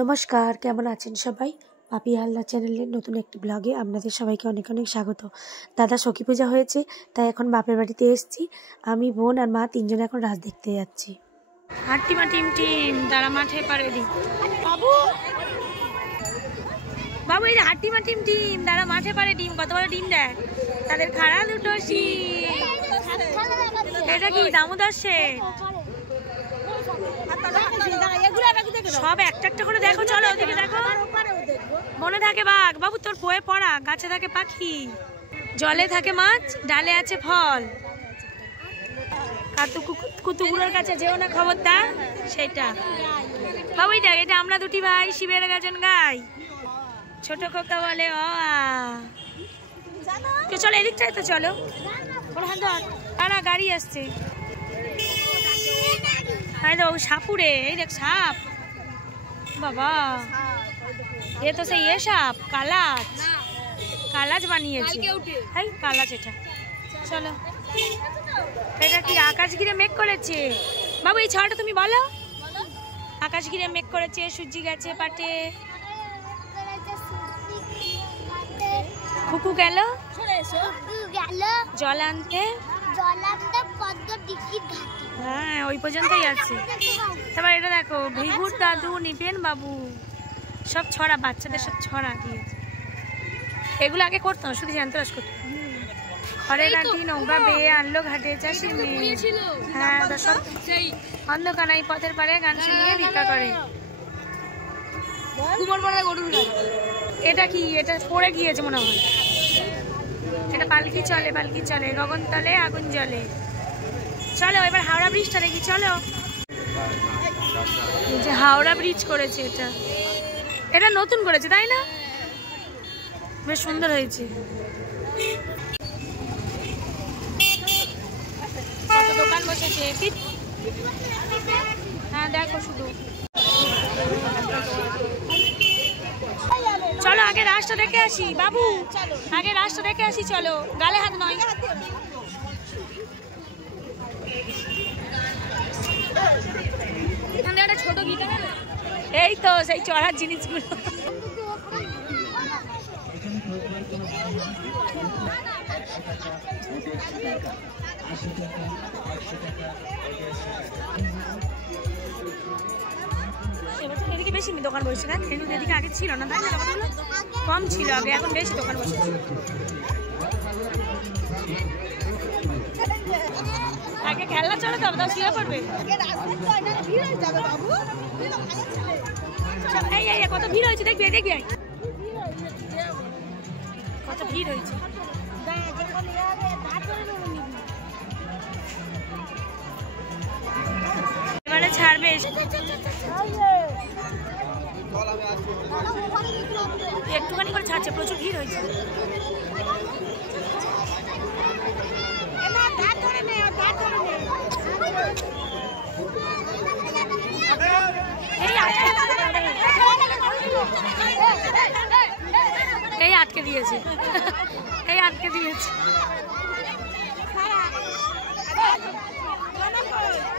নমস্কার, কেমন আছেন সবাই? পাপি হালদার চ্যানেলের নতুন একটি ব্লগে আপনাদের সবাইকে অনেক অনেক স্বাগত। দাদা সখী পূজা হয়েছে, তাই এখন বাপের বাড়িতে এসেছি। আমি, বোন আর মা তিনজনে এখন রাত দেখতে যাচ্ছি। হাট্টিমা টিম টিম তারা মাঠে পারে দি বাবু বাবু এই হাট্টিমা টিম টিম তারা মাঠে পারে ডিম। কত বড় ডিম দেখ, তাদের খাড়া দুটো শিম। এটা কি দামোদর শেঠ? সব একটা একটা করে দেখো, চলো ওদিকে দেখো। মনে থাকে বাঘ, বাবু তোর বয়ে পড়া। গাছে থাকে পাখি, জলে থাকে মাছ, ডালে আছে ফল। কুতুগুলোর কাছে যেও না খবরদার, সেটা বাবু। দেখ, এটা আমরা দুটি ভাই, শিবের গাজন গাই। ছোট খোকা বলে চলো এদিকটাই তো, চলো। তারা গাড়ি আসছে। সাপুরে, এই দেখ সাপ। বাবা, এ তো সেই সাপ কালাজ, কালাজ বানিয়েছে। কালাজ এটা। চলো, এটা কি আকাশ ঘিরে মেঘ করেছে? বাবু এই ছড়াটা তুমি বলো। আকাশ ঘিরে মেঘ করেছে, সূর্যি গেছে পাটে, খুকু গেল জল আনতে। হ্যাঁ, ওই পর্যন্তই আছে। তারপর এটা দেখো, ভিগুর দাদু, নিপেন বাবু, সব ছড়া, বাচ্চাদের সব ছড়া দিয়েছে। এগুলো আগে করতো না, শুধু জানতে করতো। ঘরে রাখি নৌকা বেয়ে আনলো ঘাটে চাষি মেয়ে। হ্যাঁ, সব অন্ধকানাই পথের পারে গান শুনিয়ে ভিক্ষা করে। এটা কি? এটা পড়ে গিয়েছে মনে হয়। এটা পালকি চলে, পালকি চলে, গগন তলে আগুন জ্বলে। চলো এবার হাওড়া ব্রিজটা দেখি, চলো। যে হাওড়া ব্রিজ করেছে, এটা নতুন করেছে তাই না? বেশ সুন্দর হয়েছে। কত দোকান বসেছে। হ্যাঁ দেখো শুধু। চলো আগে রাস্তা দেখে আসি বাবু, আগে রাস্তা দেখে আসি, চলো। গালে হাত নয়। ছোট গিটার, এই তো সেই চড়ার জিনিসগুলো। এদিকে বেশি দোকান বসছে না, এদিকে আগে ছিল না তাই না? দোকানগুলো কম ছিল আগে, এখন বেশি দোকান বসেছে। আগে খেলনা চলে তো, তাও শুয়ে পড়বে। এই কত ভিড় হয়েছে, দেখবি দেখবি কত ভিড় হয়েছে। এবারে ছাড়বে, একটুখানি করে ছাড়ছে, প্রচুর ভিড় হয়েছে। এই আটকে দিয়েছে, এই আটকে দিয়েছে।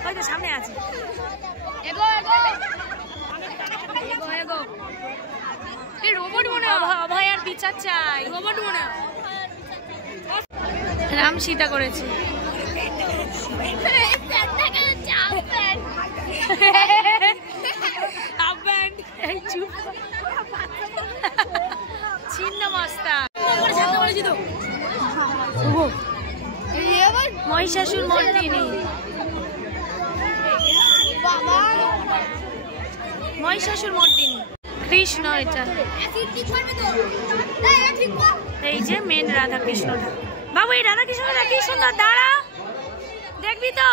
ওই তো সামনে আছে। রোবট মনে হয়, অভয় আর বিচার চাই। রোবট মনে হয় রাম সীতা করেছে। ছিন্ন মস্তা মহিষাসুর মর্দিনী, মহিষাসুর মর্দিনী কৃষ্ণ। এটা এই যে মেন রাধা কৃষ্ণটা। বাবু এই রাধা কৃষ্ণটা কি সুন্দর, দাঁড়া দেখবি তো।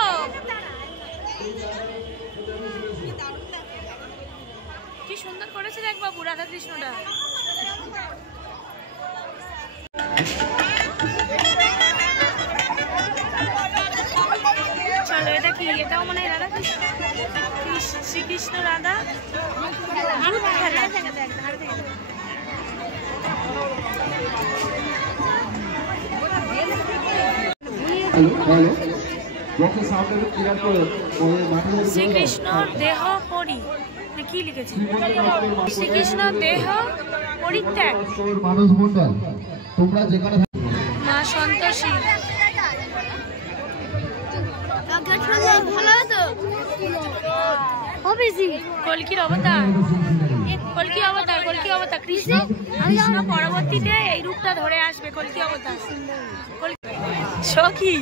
কি সুন্দর করেছে দেখ বাবু রাধা কৃষ্ণটা। চলো এটা কি? এটাও মনে হয় রাধা কৃষ্ণ, শ্রীকৃষ্ণ রাধা। শ্রীকৃষ্ণর দেহ পরি কি লিখেছে? শ্রীকৃষ্ণ দেহ পরিত্যাগ, মা সন্তোষী, কল্কির অবতার, কল্কি অবতার, কল্কি অবতার। কৃষ্ণ পরবর্তীতে এই রূপটা ধরে আসবে, কল্কি অবতার। সখী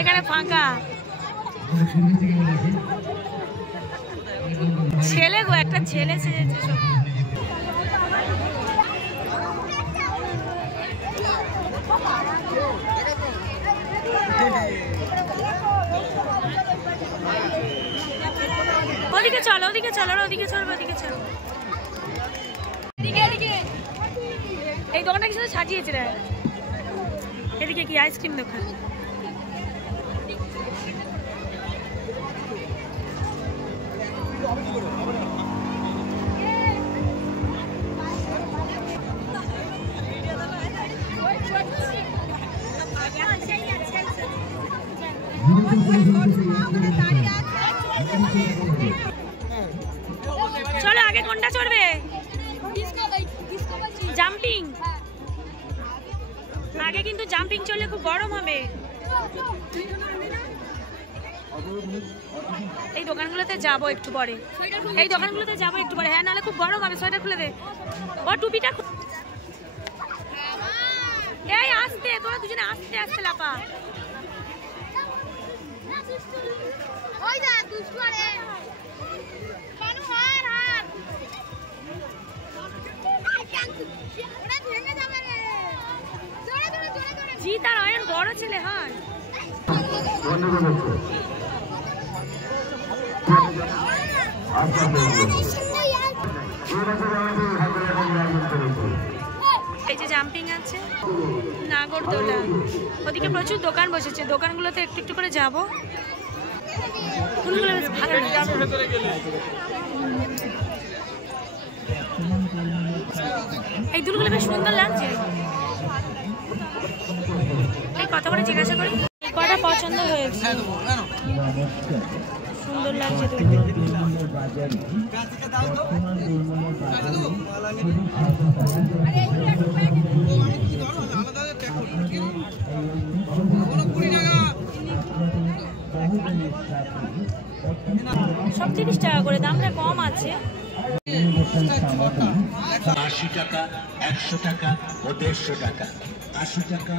এখানে ফাঁকা, ছেলে গো, একটা ছেলে সেজেছে সখী। ওদিকে চলো, ওদিকে চলো, ওদিকে চলো, ওদিকে চলো। এই দোকানটা কি সুন্দর সাজিয়েছে রে। এদিকে কি আইসক্রিম দোকান? চলো আগে কোনটা চড়বে? জাম্পিং। আগে কিন্তু জাম্পিং চললে খুব গরম হবে। এই দোকানগুলোতে যাবো একটু পরে, এই দোকানগুলোতে যাবো একটু পরে। হ্যাঁ, নাহলে খুব গরম হবে। সোয়েটার খুলে দে, ও টুপিটা। এই আস্তে, তোরা দুজনে আস্তে আস্তে লাপা। জি, তার অয়ন বড় ছেলে হয়। এই যে জাম্পিং আছে, নাগরদোলা, ওদিকে প্রচুর দোকান বসেছে। দোকানগুলোতে একটু একটু করে যাবো। ফুলগুলো বেশ ভালো লাগছে। এই দুলগুলো বেশ সুন্দর লাগছে। এই কত করে জিজ্ঞাসা করি, কটা পছন্দ হয়েছে? সুন্দর লাগছে তো। সব 30 টাকা করে, দামটা কম আছে। 80 টাকা, 100 টাকা ও 150 টাকা। 80 টাকা,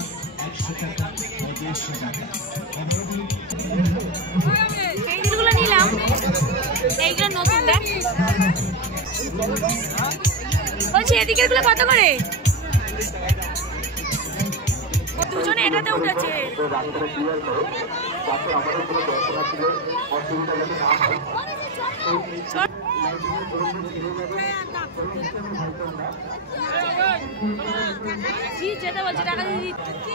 100 টাকা ও 150 টাকা। এইগুলো নিলাম, এইগুলো নতুন দেখ। বলছি এদিকের গুলো কত করে? দুজনে এটাতে উঠেছে। জি, যেটা বলছি টাকা দিয়ে দিচ্ছি।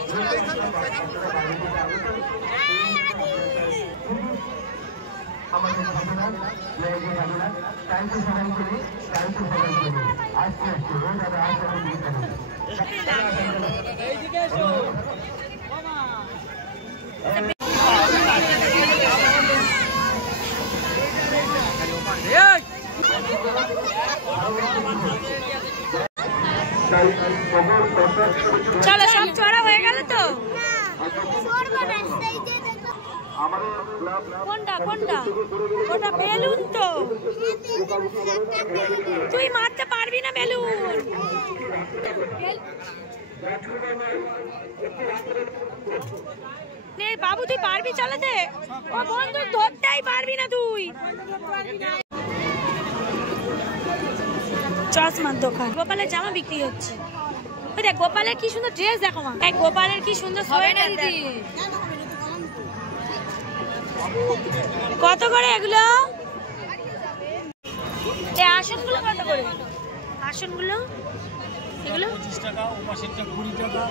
চলো, সব চড়া হয়ে গেল তো? কোনটা কোনটা? ওটা বেলুন তো, তুই মারতে পারবি না বেলুন। নে বাবু, তুই পারবি চালাতে? ও বন্দুক ধরতেই পারবি না তুই। চশমার দোকান, গোপালের জামা বিক্রি হচ্ছে। ওই দেখ গোপালের কি সুন্দর ড্রেস, দেখো মা। এক গোপালের কি সুন্দর সোয়েটার। কত করে এগুলো? এই আসনগুলো কত করে? আসনগুলো এগুলো 25 টাকা, ওপাশেরটা 20 টাকা,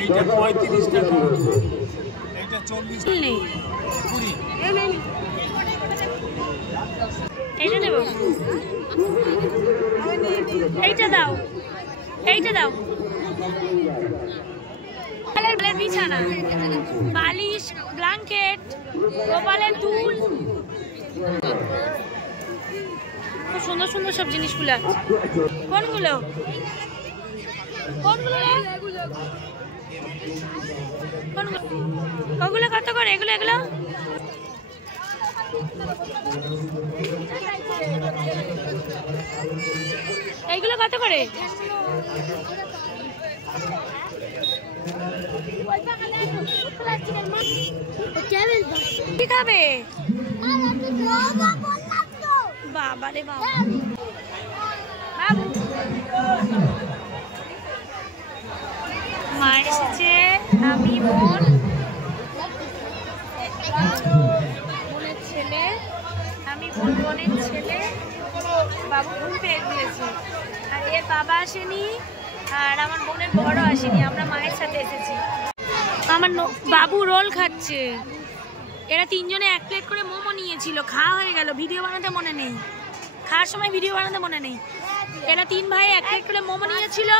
এইটা 35 টাকা, এইটা 40 নেই। 20। এইটা নেব, এইটা দাও, এইটা দাও। গোপালের বিছানা, বালিশ, ব্ল্যাঙ্কেট, গোপালের দুল। খুব সুন্দর সুন্দর সব জিনিসগুলো আছে। কোনগুলো কোনগুলো কোনগুলো ওগুলো কত করে? এগুলো এগুলো এইগুলো কত করে? কি খাবে? বাবা রে বাবা, মায়ের এসেছে, আমি বোনের ছেলে, আমি বোনের ছেলে, বাবু ঘুম পেয়ে দিয়েছি। আর এর বাবা আসেনি, আর আমার বোনের বড় আসেনি, আমরা মায়ের সাথে এসেছি। আমার বাবু রোল খাচ্ছে। এরা তিনজনে এক প্লেট করে মোমো নিয়েছিল, খাওয়া হয়ে গেল, ভিডিও বানাতে মনে নেই, খাওয়ার সময় ভিডিও বানাতে মনে নেই। এরা তিন ভাই এক প্লেট করে মোমো নিয়েছিল,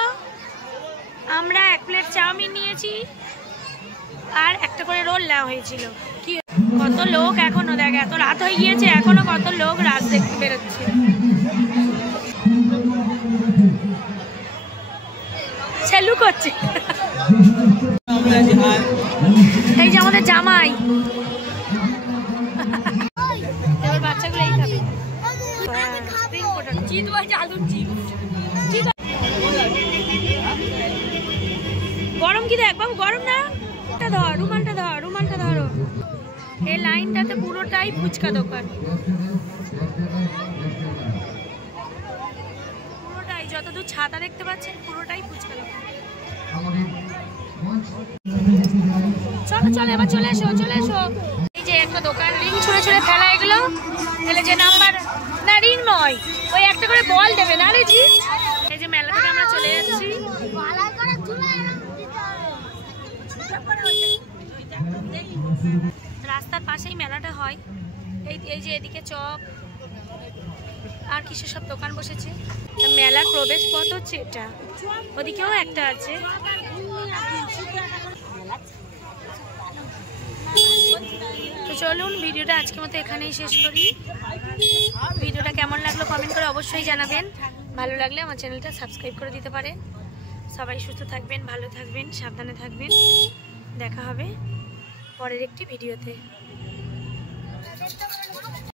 আমরা এক প্লেট চাউমিন নিয়েছি, আর একটা করে রোল নেওয়া হয়েছিল। কি কত লোক এখনো, দেখ এত রাত হয়ে গিয়েছে, এখনো কত লোক রাত দেখতে বেরোচ্ছে। চালু করছে এই যে আমাদের জামাই, এবার বাচ্চাগুলো এই খাবে। গরম কি দেখ বাবু, গরম না? ধর রুমালটা, ধর রুমালটা ধরো। এই লাইনটাতে পুরোটাই ফুচকা দোকান, পুরোটাই যতদূর ছাতা দেখতে পাচ্ছেন পুরোটাই ফুচকা দোকান। চলো চলো এবার চলে এসো, চলে এসো। এই যে একটা দোকান, রিং ছুঁড়ে ছুঁড়ে ফেলা, এগুলো তাহলে যে নাম্বার না, রিং নয়, ওই একটা করে বল দেবে না রে জি। এই যে মেলা থেকে আমরা চলে যাচ্ছি, রাস্তার পাশেই মেলাটা হয়। এই যে এদিকে চপ আর কিছু সব দোকান বসেছে। মেলার প্রবেশ পথ হচ্ছে এটা, ওদিকেও একটা আছে। তো চলুন ভিডিওটা আজকের মতো এখানেই শেষ করি। ভিডিওটা কেমন লাগলো কমেন্ট করে অবশ্যই জানাবেন। ভালো লাগলে আমার চ্যানেলটা সাবস্ক্রাইব করে দিতে পারেন। সবাই সুস্থ থাকবেন, ভালো থাকবেন, সাবধানে থাকবেন। দেখা হবে পরের একটি ভিডিওতে।